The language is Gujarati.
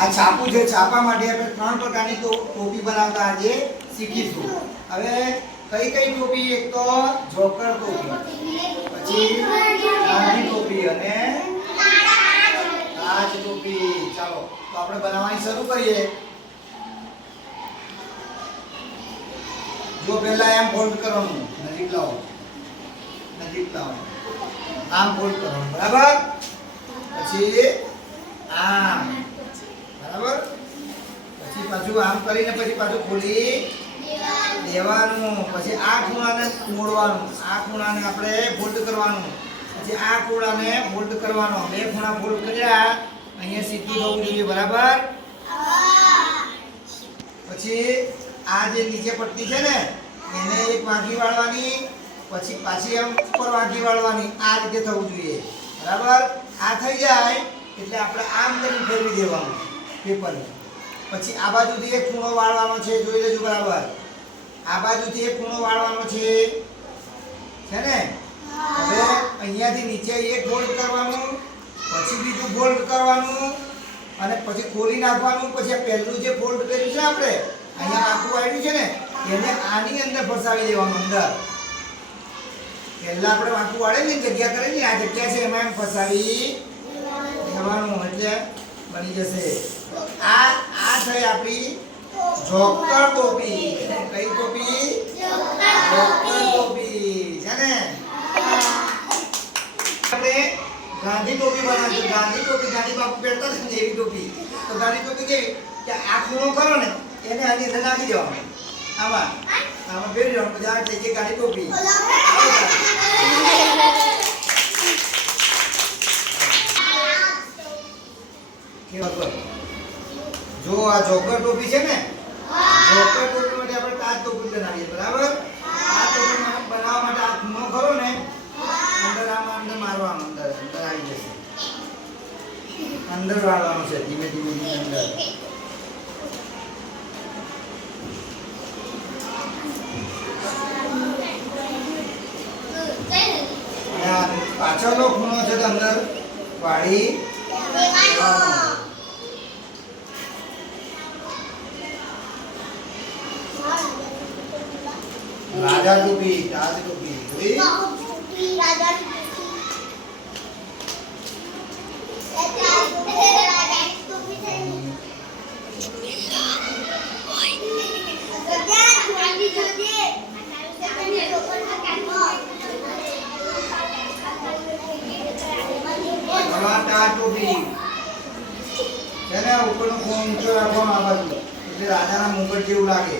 આ છાપું છે, છાપા માટે આપણે 3 પ્રકારની ટોપી બનાવતા આજે શીખીશું. હવે કઈ કઈ ટોપી? એક તો જોકર ટોપી, પછી ગાંધી ટોપી અને તાજ ટોપી. ચાલો તો આપણે બનાવવાની શરૂ કરીએ. જો પહેલા એમ ફોલ્ડ કરવાનું, નજીક લાવો, આમ ફોલ્ડ કરવાનું, બરાબર? પછી આમ, બરાબર? પછી પાછું આમ કરીને પછી પાછું ખોલી દેવાનું. પછી આ ખૂણાને મોડવાનું, આ ખૂણાને આપણે ફોલ્ડ કરવાનું, પછી આ ખૂણાને ફોલ્ડ કરવાનો. બે ખૂણા ફોલ્ડ કર્યા, અહીંયા સીધું થવું જોઈએ, બરાબર? પછી આ જે નીચે પટ્ટી છે ને એને એક વાંકી વાળવાની, પછી પાછી આમ ઉપર વાંકી વાળવાની. આ રીતે થવું જોઈએ, બરાબર? આ થઈ જાય એટલે આપણે આમ કરીને ફેરવી દેવાનું પેપરને. પછી આ બાજુથી એક ખૂણો વાળવાનો છે, જોઈ લેજો, બરાબર? આ બાજુથી એક ખૂણો વાળવાનો છે ને? હવે અહીંયાથી નીચે એક ફોલ્ડ કરવાનું, પછી બીજું ફોલ્ડ કરવાનું અને પછી ખોલી નાખવાનું. પછી આ પહેલું જે ફોલ્ડ કર્યું છે આપણે અહીંયા આખું આવ્યું છે ને એને આની અંદર ફસાવી દેવાનું. અંદર પહેલા આપણે આખું વાળેલી જગ્યા કરેલી, આ જગ્યા છે એમાં એમ ફસાવી દેવાનું એટલે બની જશે. આ થઈ આપણી જોકર ટોપી. કઈ ટોપી? જોકર ટોપી છે ને? આપણે ગાંધી ટોપી બનાવીશું. ગાંધી ટોપી ગાંધી બાપુ પહેરતા ને એવી ટોપી. તો ગાંધી ટોપી કેવી કે આ ખૂણો કરો ને એને આની અંદર નાખી દેવાનું, આમાં ફેરવી દેવાનું. પછી આ થઈ ગઈ ગાંધી ટોપી. જો આ જોકર ટોપી છે ને, જોકર ટોપી માટે આપણે તાજ ટોપી બનાવીએ, બરાબર? આ ટોપી બનાવવા માટે આ ખૂણો ખરો ને અંદર અંદર મારવાનું, અંદર આવી જશે. અંદર વાળવાનું છે, ધીમે ધીમે અંદર. પાછળનો ખૂણો છે તો અંદર વાળી દેવાનો. રાજા ટોપી, તાજ ટોપી, રાજા ટોપી છે ને? ઉપરનો ખૂણો ઊંચો રાખવામાં આવે એટલે રાજાના મુગટ જેવું લાગે.